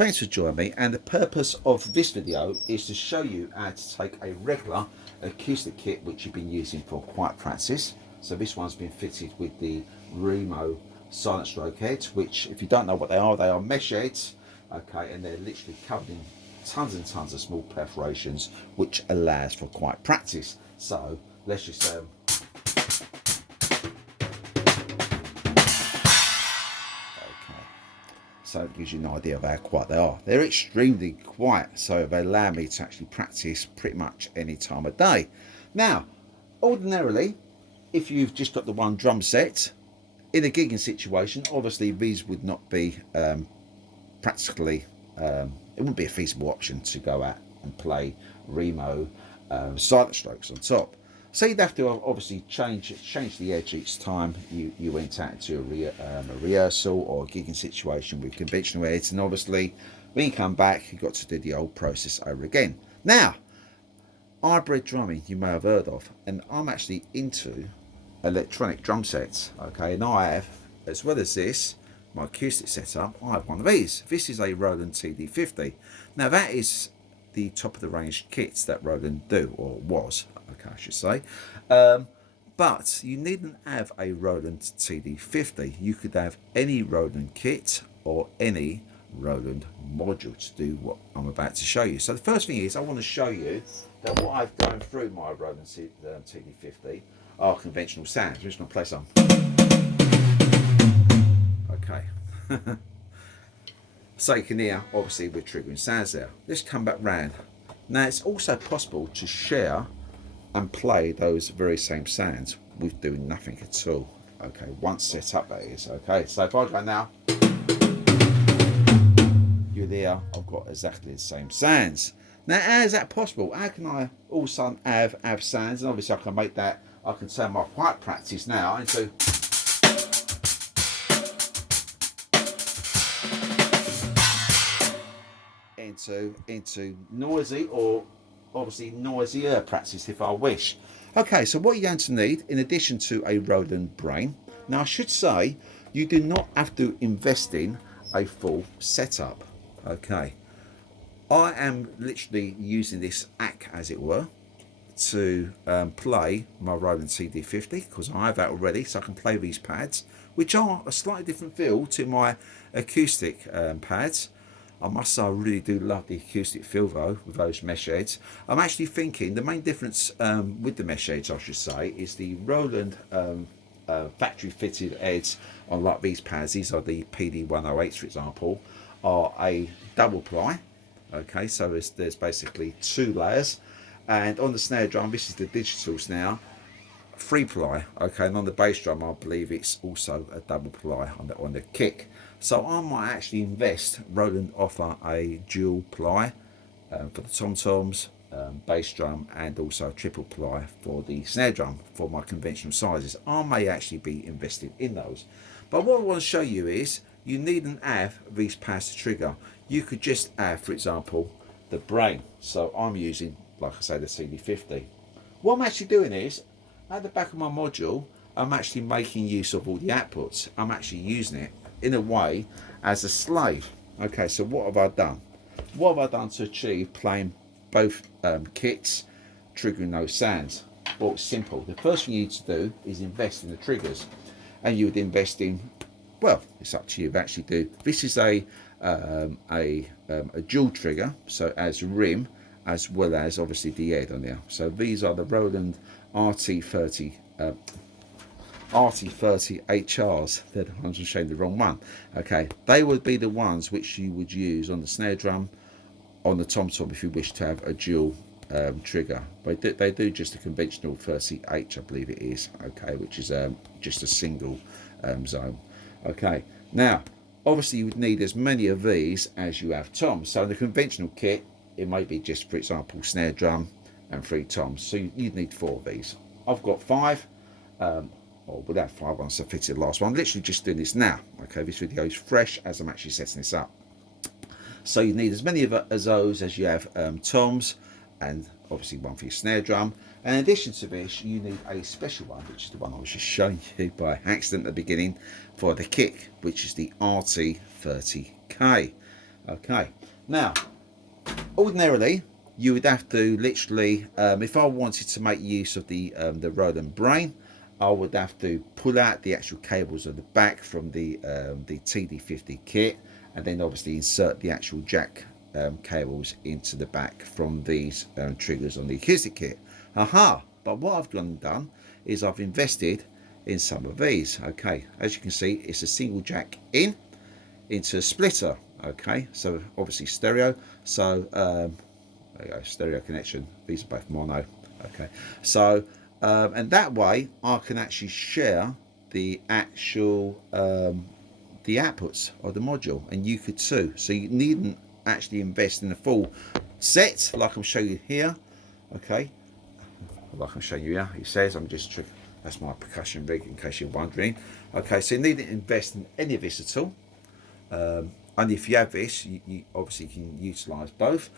Thanks for joining me, and the purpose of this video is to show you how to take a regular acoustic kit which you've been using for quiet practice. So this one's been fitted with the Remo silent stroke heads, which, if you don't know what they are mesh heads, okay, and they're literally covered in tons and tons of small perforations, which allows for quiet practice. So let's just so it gives you an idea of how quiet they are. They're extremely quiet, so they allow me to actually practice pretty much any time of day. Now, ordinarily, if you've just got the one drum set, in a gigging situation, obviously these would not be practically, it wouldn't be a feasible option to go out and play Remo silent strokes on top. So you'd have to obviously change the edge each time you went out into a rehearsal or a gigging situation with conventional heads, and obviously when you come back you've got to do the old process over again. Now, hybrid drumming you may have heard of, and I'm actually into electronic drum sets, okay, and I have, as well as this, my acoustic setup, I have one of these. This is a Roland TD50. Now that is the top of the range kits that Roland do, or was, okay, I should say. But you needn't have a Roland TD50. You could have any Roland kit or any Roland module to do what I'm about to show you. So the first thing is, I want to show you that what I've gone through my Roland TD50 are conventional sounds. I'm just going to play some. Okay. So you can hear, obviously, we're triggering sounds there. Let's come back round. Now, it's also possible to share and play those very same sounds with doing nothing at all. Okay, once set up, that is. Okay, so if I go now, you'll hear I've got exactly the same sounds. Now, how is that possible? How can I also have sounds? And obviously, I can make that, I can turn my quiet practice now into noisy, or obviously noisier practice if I wish. Okay, so what you're going to need, in addition to a Roland brain, now I should say you do not have to invest in a full setup. Okay, I am literally using this ack, as it were, to play my Roland TD50, because I have that already, so I can play these pads, which are a slightly different feel to my acoustic pads. I must say I really do love the acoustic feel though with those mesh heads. I'm actually thinking the main difference with the mesh heads, I should say, is the Roland factory fitted heads on like these pads. These are the PD108s, for example, are a double ply. Okay, so there's basically two layers, and on the snare drum, this is the digitals now, 3 ply. Okay, and on the bass drum I believe it's also a double ply on the kick. So I might actually invest. Roland offer a dual ply for the tom-toms, bass drum, and also triple ply for the snare drum for my conventional sizes. I may actually be invested in those. But what I want to show you is you needn't have these pads to trigger. You could just have, for example, the brain. So I'm using, like I say, the CD50. What I'm actually doing is, at the back of my module, I'm actually making use of all the outputs. I'm actually using it in a way as a slave. Okay, so what have I done? What have I done to achieve playing both kits, triggering those sounds? Well, it's simple. The first thing you need to do is invest in the triggers, and you would invest in, well, it's up to you. Actually, do this is a dual trigger, so as rim as well as obviously the head on there. So these are the Roland RT30 HRs. I'm just showing the wrong one. Okay, they would be the ones which you would use on the snare drum, on the tom-tom if you wish to have a dual trigger. But they do just a conventional 30H, I believe it is. Okay, which is just a single zone. Okay, now obviously you would need as many of these as you have toms. So in the conventional kit, it might be just, for example, snare drum and 3 toms. So you'd need 4 of these. I've got 5. Or without 5 once I fitted the last one. I'm literally just doing this now. Okay, this video is fresh as I'm actually setting this up. So you need as many of those as you have toms, and obviously one for your snare drum. And in addition to this, you need a special one, which is the one I was just showing you by accident at the beginning, for the kick, which is the RT30K. Okay, now ordinarily you would have to literally, if I wanted to make use of the Roland brain, I would have to pull out the actual cables at the back from the TD50 kit, and then obviously insert the actual jack cables into the back from these triggers on the acoustic kit. Aha! But what I've done is I've invested in some of these. Okay, as you can see, it's a single jack in into a splitter. Okay, so obviously stereo. So there you go, stereo connection. These are both mono. Okay, so and that way I can actually share the actual the outputs of the module, and you could too. So you needn't actually invest in a full set like I'm showing you here. Okay, like I'm showing you here. He says I'm just that's my percussion rig in case you're wondering. Okay, so you needn't invest in any of this at all. And if you have this, you obviously can utilise both.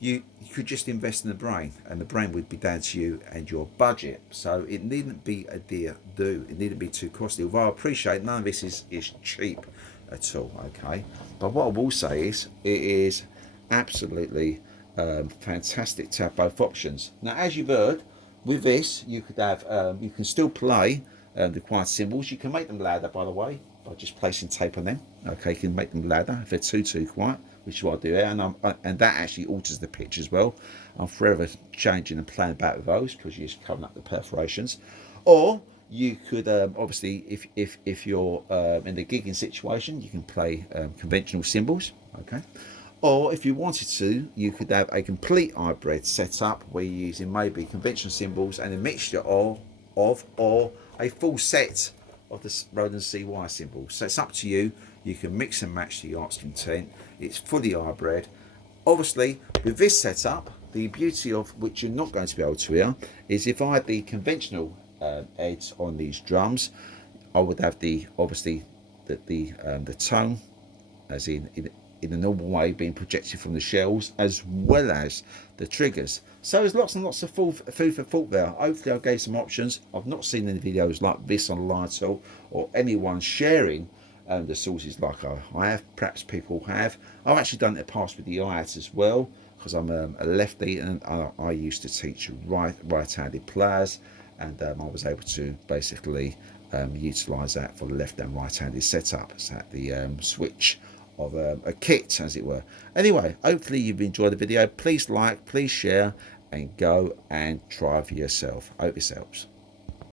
You could just invest in the brain, and the brain would be down to you and your budget. So it needn't be a dear do. It needn't be too costly. Although I appreciate none of this is cheap at all. Okay, but what I will say is it is absolutely fantastic to have both options. Now, as you've heard, with this you could have you can still play the quiet cymbals. You can make them louder, by the way, by just placing tape on them. Okay, you can make them louder if they're too quiet, which is what I do here, and that actually alters the pitch as well. I'm forever changing and playing about with those because you're just covering up the perforations. Or you could obviously, if you're in the gigging situation, you can play conventional cymbals. Okay, or if you wanted to, you could have a complete hybrid setup where you're using maybe conventional cymbals and a mixture of or a full set of the Roland CY cymbals. So it's up to you. You can mix and match to your heart's content. It's fully hybrid. Obviously, with this setup, the beauty of which you're not going to be able to hear is if I had the conventional heads on these drums, I would have the obviously the tone, as in a normal way, being projected from the shells, as well as the triggers. So there's lots and lots of food for thought there. Hopefully I gave some options. I've not seen any videos like this online at all, or anyone sharing the sources like I have. Perhaps people have. I've actually done it in the past with the IAT as well, because I'm a lefty and I used to teach right-handed players, and I was able to basically utilise that for the left and right-handed setup. So at the switch of a kit, as it were. Anyway, hopefully you've enjoyed the video. Please like, please share, and go and try for yourself. Hope this helps.